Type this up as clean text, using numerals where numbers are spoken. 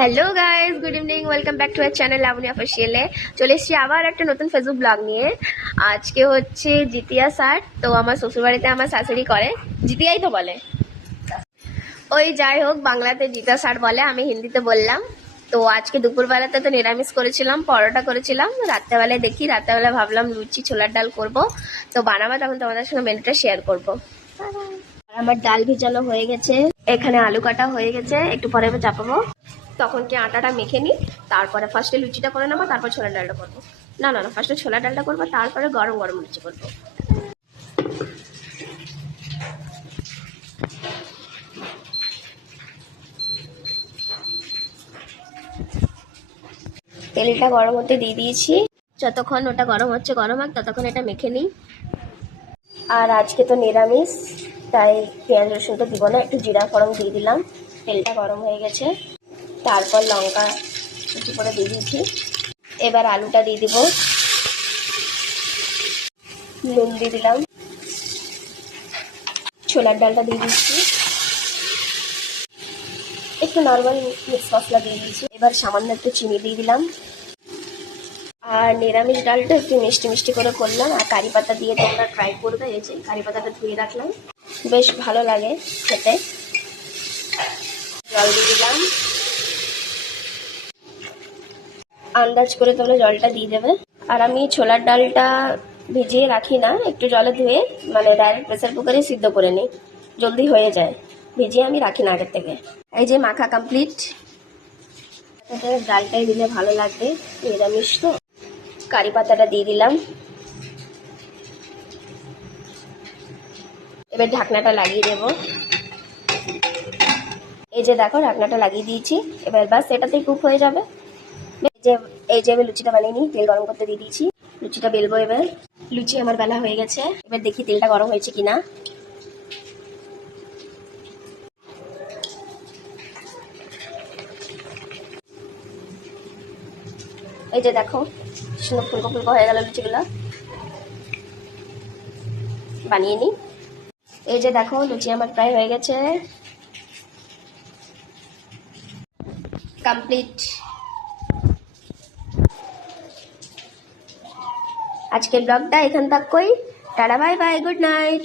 Hello guys, good evening, welcome back to our channel Labani অফিসিয়ালে। চলে এসেছি আবার একটা নতুন ফেসবুক ব্লগ নিয়ে। আজকে হচ্ছে জিতিয়া ষাট। তো আমার শ্বশুরবাড়িতে আমার শাশুড়ি করে, জিতিয়াই তো বলে, ওই যাই হোক, বাংলাতে জিতা ষাট বলে, আমি হিন্দিতে বললাম। তো আজকে দুপুরবেলাতে তো নিরামিষ করেছিলাম, পরোটা করেছিলাম। রাত্রেবেলায় ভাবলাম লুচি ছোলার ডাল করব। তো বানাবো, তখন তোমাদের সঙ্গে মেনুটা শেয়ার করবো। আমার ডাল ভিজানো হয়ে গেছে, এখানে আলু কাটা হয়ে গেছে, একটু পরে আমি চাপাবো। তখন কি আটাটা মেখে নিই, তারপরে ফার্স্টে লুচিটা করে নেবো, তারপর ছোলার ডালটা করবো। না, ফার্স্টে ছোলার ডালটা করবো, তারপরে গরম গরম লুচি করবো। তেলটা গরম হতে দিয়ে দিয়েছি, যতক্ষণ ওটা গরম হচ্ছে, গরম হোক ততক্ষণ এটা মেখে নিই। আর আজকে তো নিরামিষ, তাই পেঁয়াজ রসুনটা দিব না, একটু জিরা ফোড়ন দিয়ে দিলাম। তেলটা গরম হয়ে গেছে, তারপর লঙ্কা কুচি করে দিয়ে দিয়েছি। এবার আলুটা দিয়ে দিব, নুন দিয়ে দিলাম, ছোলার ডালটা দিয়ে দিচ্ছি, একটু নর্মাল মিক্স মশলা দিয়ে দিয়েছি। এবার সামান্য একটু চিনি দিয়ে দিলাম। আর নিরামিষ ডালটা একটু মিষ্টি মিষ্টি করে করলাম। আর কারি পাতা দিয়ে তোমরা ট্রাই করবে, এই যে কারি পাতাটা ধুয়ে রাখলাম, বেশ ভালো লাগে খেতে। জল দিয়ে দিলাম, আন্দাজ করে তোমরা জলটা দিয়ে দেবে। আর আমি ছোলার ডালটা ভিজিয়ে রাখি না, একটু জলে ধুয়ে মানে ডাইরেক্ট প্রেসার কুকারে সিদ্ধ করে নিই, জলদি হয়ে যায়। ভিজিয়ে আমি রাখি না আগের থেকে। এই যে মাখা কমপ্লিট। ডালটাই দিলে ভালো লাগবে, নিরামিষ তো। কারি পাতাটা দিয়ে দিলাম, এবার ঢাকনাটা লাগিয়ে দেব। এই যে দেখো, ঢাকনাটা লাগিয়ে দিয়েছি। এবার বাস এটাতেই কুক হয়ে যাবে। এই যে আমি লুচিটা বানিয়ে নিই, তেল গরম করতে দিয়ে দিয়েছি, লুচিটা বেলবো। এবার লুচি আমার বেলা হয়ে গেছে, এবার দেখি তেলটা গরম হয়েছে কিনা। এই যে দেখো, সুন্দর ফুলকো ফুলকো হয়ে গেল লুচিগুলো, বানিয়ে নিই। এই যে দেখো, লুচি আমার প্রায় হয়ে গেছে, কমপ্লিট। আজকের ব্লগটা এখান তক কই। Tata, bye bye, good night.